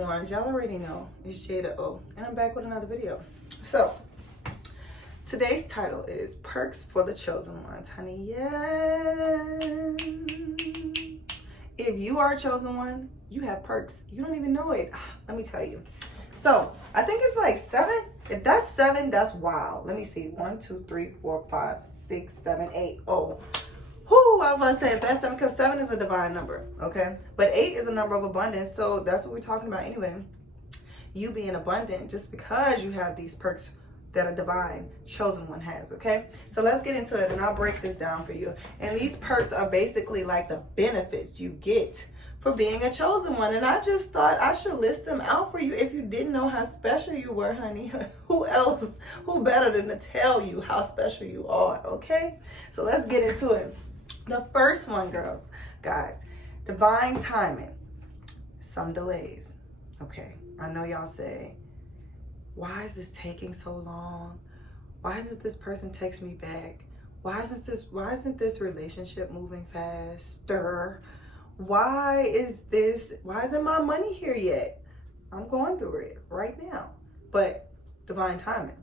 Orange. Y'all already know it's Jada O, and I'm back with another video. So today's title is Perks for the Chosen Ones, honey. Yeah. If you are a chosen one, you have perks. You don't even know it. Let me tell you. So I think it's like 7. If that's 7, that's wow. Let me see. 1, 2, 3, 4, 5, 6, 7, 8. Oh. Whoo, I was about to say if that's 7, because 7 is a divine number, okay? But 8 is a number of abundance, so that's what we're talking about anyway. You being abundant just because you have these perks that a divine chosen one has, okay? So let's get into it, and I'll break this down for you. And these perks are basically like the benefits you get for being a chosen one. And I just thought I should list them out for you. If you didn't know how special you were, honey, who else, who better than to tell you how special you are, okay? So let's get into it. The first one, guys, divine timing. Some delays. Okay, I know y'all say, why is this taking so long? Why isn't this person text me back? Why isn't this relationship moving faster? Why isn't my money here yet? I'm going through it right now. But divine timing.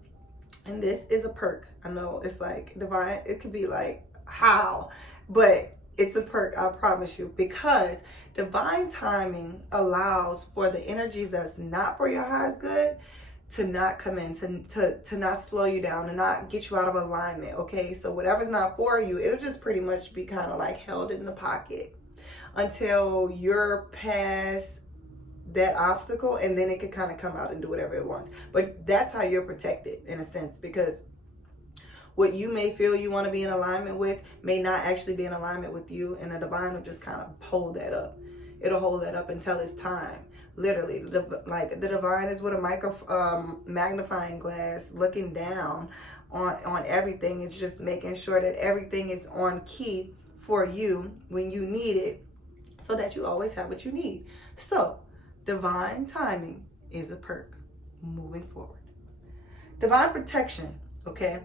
And this is a perk. I know it's like divine, it could be like, how? But it's a perk, I promise you, because divine timing allows for the energies that's not for your highest good to not come in, to not slow you down, to not get you out of alignment, okay? So whatever's not for you, it'll just pretty much be kind of like held in the pocket until you're past that obstacle, and then it could kind of come out and do whatever it wants. But that's how you're protected in a sense, because what you may feel you want to be in alignment with may not actually be in alignment with you, and the divine will just kind of hold that up. It'll hold that up until it's time. Literally, like the divine is with a magnifying glass looking down on everything. It's just making sure that everything is on key for you when you need it, so that you always have what you need. So divine timing is a perk moving forward. Divine protection, okay?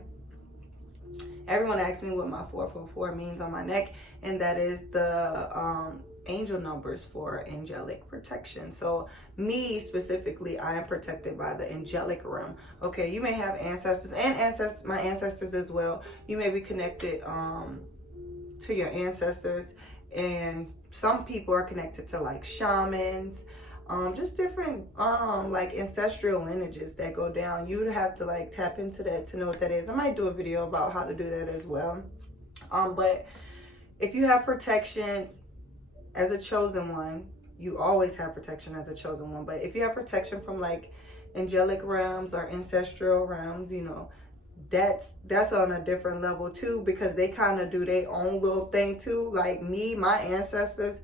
Everyone asks me what my 444 means on my neck, and that is the angel numbers for angelic protection. So me specifically, I am protected by the angelic realm. Okay, you may have ancestors and my ancestors as well. You may be connected to your ancestors, and some people are connected to like shamans, just different like ancestral lineages that go down. You would have to like tap into that to know what that is. I might do a video about how to do that as well. But if you have protection as a chosen one, you always have protection as a chosen one. But if you have protection from like angelic realms or ancestral realms, you know, that's on a different level too, because they kind of do their own little thing too. Like me, my ancestors,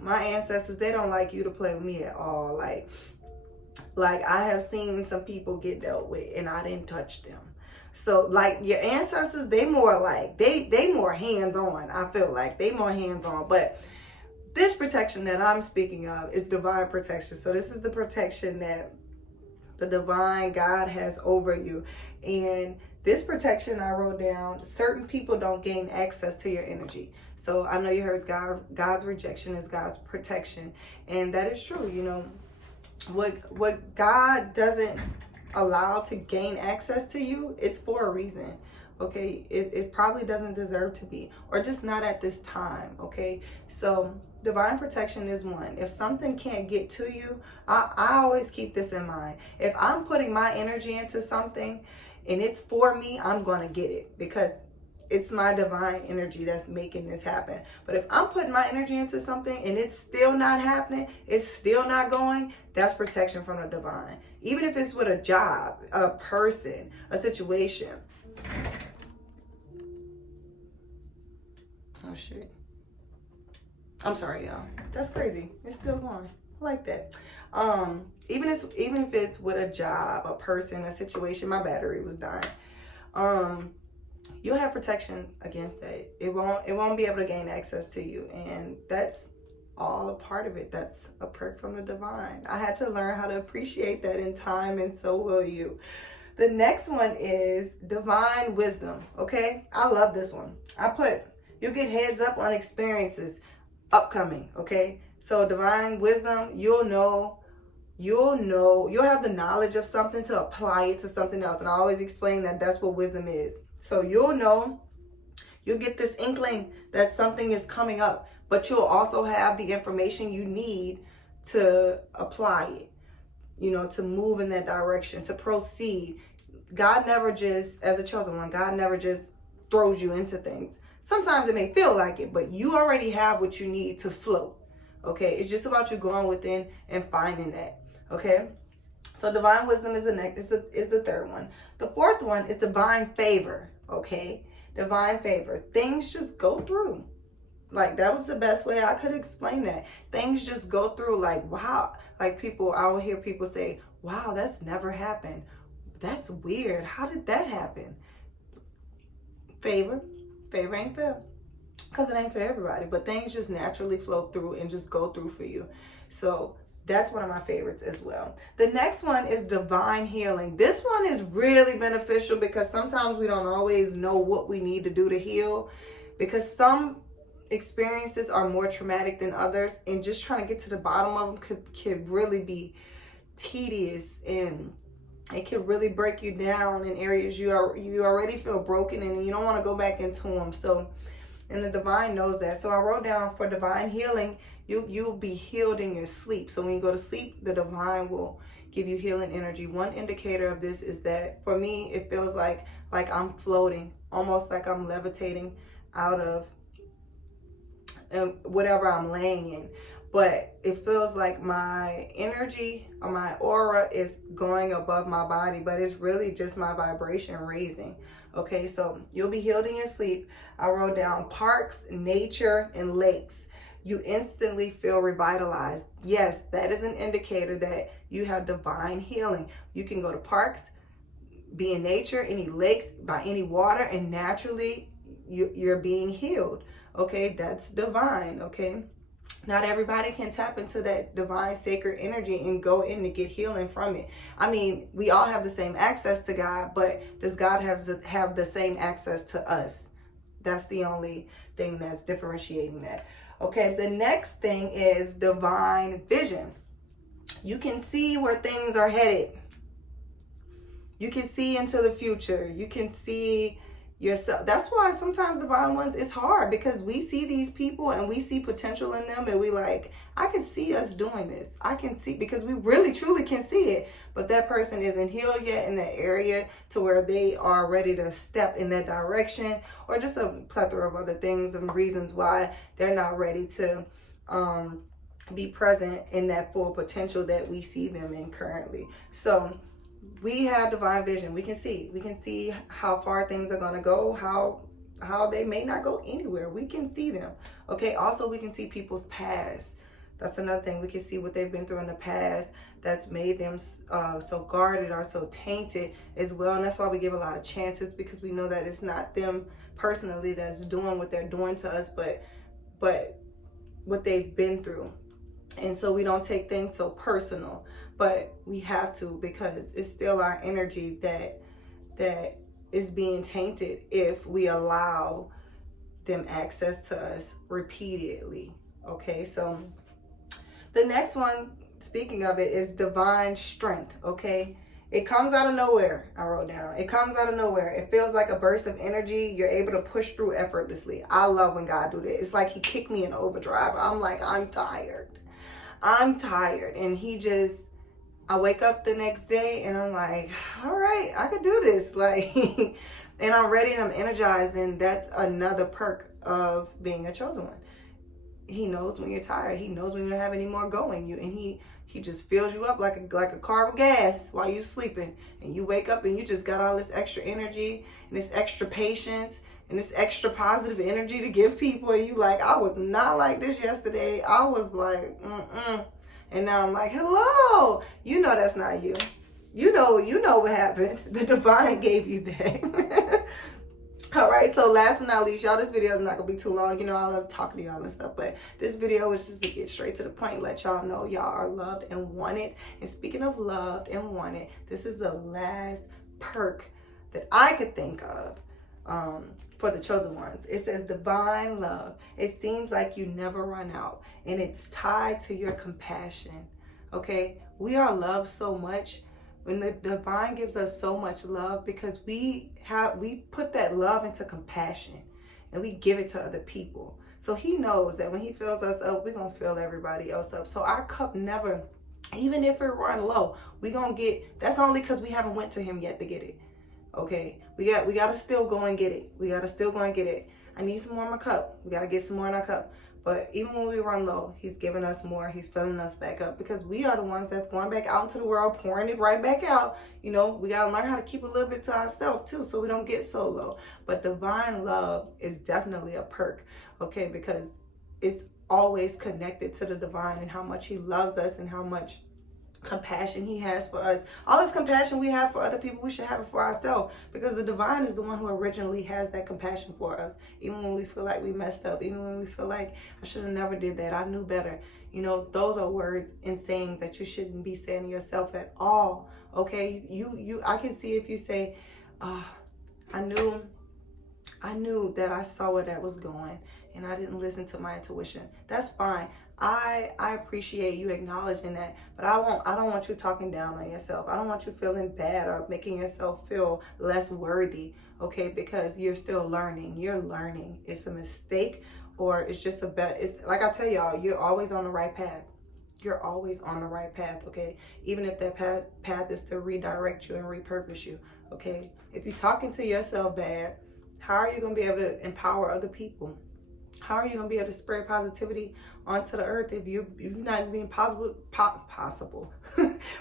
my ancestors, they don't like you to play with me at all. Like I have seen some people get dealt with and I didn't touch them. So like your ancestors, they more like they more hands-on. I feel like they more hands-on. But this protection that I'm speaking of is divine protection. So this is the protection that the divine God has over you. And this protection I wrote down, certain people don't gain access to your energy. So I know you heard God's rejection is God's protection. And that is true. You know, what God doesn't allow to gain access to you, it's for a reason. Okay, it probably doesn't deserve to be, or just not at this time. Okay, so divine protection is one. If something can't get to you, I always keep this in mind. If I'm putting my energy into something and it's for me, I'm going to get it, because it's my divine energy that's making this happen. But if I'm putting my energy into something and it's still not happening, it's still not going, that's protection from the divine. Even if it's with a job, a person, a situation. Oh shit. I'm sorry, y'all. That's crazy. It's still going. I like that. Even if it's with a job, a person, a situation. My battery was dying. You'll have protection against that. It won't be able to gain access to you, and that's all a part of it. That's a perk from the divine. I had to learn how to appreciate that in time, and so will you. The next one is divine wisdom. Okay, I love this one. I put, you'll get heads up on experiences upcoming. Okay, So divine wisdom, you'll have the knowledge of something to apply it to something else. And I always explain that that's what wisdom is. So you'll get this inkling that something is coming up, but you'll also have the information you need to apply it, to move in that direction, to proceed. God never just, as a chosen one, God never just throws you into things. Sometimes it may feel like it, but you already have what you need to float. Okay, it's just about you going within and finding that. Okay, so divine wisdom is the third one. The fourth one is divine favor. Okay, divine favor. Things just go through. Like, that was the best way I could explain that. Things just go through, like, wow. Like, I will hear people say, wow, that's never happened. That's weird. How did that happen? Favor ain't fair. Because it ain't for everybody, but things just naturally flow through and just go through for you. So that's one of my favorites as well. The next one is divine healing. This one is really beneficial because sometimes we don't always know what we need to do to heal, because some experiences are more traumatic than others, and just trying to get to the bottom of them could really be tedious, and it can really break you down in areas you already feel broken and you don't want to go back into them. So, and the divine knows that. So I wrote down, for divine healing, you'll be healed in your sleep. So when you go to sleep, the divine will give you healing energy. One indicator of this is that, for me, it feels like I'm floating, almost like I'm levitating out of whatever I'm laying in. But it feels like my energy or my aura is going above my body, but it's really just my vibration raising. Okay, so you'll be healed in your sleep. I wrote down parks, nature, and lakes. You instantly feel revitalized. Yes, that is an indicator that you have divine healing. You can go to parks, be in nature, any lakes, by any water, and naturally you're being healed. Okay, that's divine. Okay, not everybody can tap into that divine sacred energy and go in to get healing from it. I mean, we all have the same access to God, but does God have the same access to us? That's the only thing that's differentiating that. Okay, the next thing is divine vision. You can see where things are headed. You can see into the future. You can see yourself. That's why sometimes divine ones, it's hard, because we see these people and we see potential in them, and we like, I can see us doing this. I can see, because we really truly can see it, but that person isn't healed yet in that area to where they are ready to step in that direction, or just a plethora of other things and reasons why they're not ready to be present in that full potential that we see them in currently. So we have divine vision. We can see how far things are going to go, how they may not go anywhere. We can see them. Okay, also we can see people's past. That's another thing. We can see what they've been through in the past that's made them so guarded or so tainted as well. And that's why we give a lot of chances, because we know that it's not them personally that's doing what they're doing to us, but what they've been through. And so we don't take things so personal, but we have to, because it's still our energy that is being tainted if we allow them access to us repeatedly. Okay, so the next one, speaking of it, is divine strength. Okay, it comes out of nowhere. I wrote down, it comes out of nowhere. It feels like a burst of energy. You're able to push through effortlessly. I love when God do that. It's like he kicked me in overdrive. I'm like, I'm tired, and I wake up the next day and I'm like, all right, I could do this. Like, and I'm ready and I'm energized. And that's another perk of being a chosen one. He knows when you're tired. He knows when you don't have any more going. He just fills you up like a car with gas while you're sleeping. And you wake up and you just got all this extra energy and this extra patience and this extra positive energy to give people. And you like, I was not like this yesterday. I was like, And now I'm like, hello. You know that's not you. You know what happened. The divine gave you that. All right, so last but not least, y'all, this video is not going to be too long. You know, I love talking to y'all and stuff, but this video was just to get straight to the point, let y'all know y'all are loved and wanted. And speaking of loved and wanted, this is the last perk that I could think of for the chosen ones. It says divine love. It seems like you never run out, and it's tied to your compassion. Okay, we are loved so much. When the divine gives us so much love, because we put that love into compassion, and we give it to other people. So he knows that when he fills us up, we're gonna fill everybody else up. So our cup never, even if it run low, we gonna get. That's only because we haven't went to him yet to get it. Okay, we gotta still go and get it. We gotta still go and get it. I need some more in my cup. We gotta get some more in our cup. But even when we run low, he's giving us more. He's filling us back up, because we are the ones that's going back out into the world, pouring it right back out. You know, we got to learn how to keep a little bit to ourselves too, so we don't get so low. But divine love is definitely a perk, okay, because it's always connected to the divine and how much he loves us and how much compassion he has for us. All this compassion we have for other people, we should have it for ourselves, because the divine is the one who originally has that compassion for us. Even when we feel like we messed up, even when we feel like I should have never did that, I knew better. You know, those are words and sayings that you shouldn't be saying to yourself at all. Okay, I can see if you say, I knew that I saw where that was going and I didn't listen to my intuition. That's fine. I appreciate you acknowledging that, but I don't want you talking down on yourself. I don't want you feeling bad or making yourself feel less worthy, okay? Because you're still learning. You're learning. It's a mistake, or it's just it's like I tell y'all, you're always on the right path. You're always on the right path, okay? Even if that path is to redirect you and repurpose you, okay? If you're talking to yourself bad, how are you going to be able to empower other people? How are you going to be able to spread positivity onto the earth if you're not even being possible,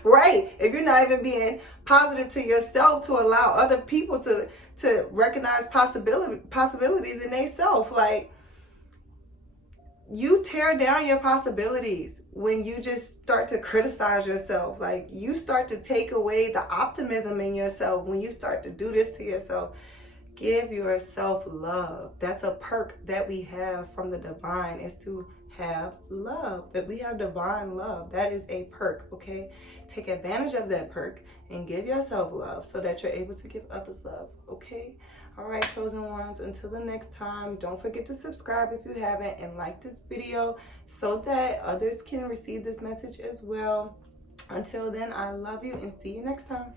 right? If you're not even being positive to yourself to allow other people to recognize possibilities in themselves. Like, you tear down your possibilities when you just start to criticize yourself. Like, you start to take away the optimism in yourself when you start to do this to yourself. Give yourself love. That's a perk that we have from the divine, is to have love. That we have divine love. That is a perk, okay? Take advantage of that perk and give yourself love so that you're able to give others love, okay? All right, chosen ones, until the next time, don't forget to subscribe if you haven't, and like this video so that others can receive this message as well. Until then, I love you and see you next time.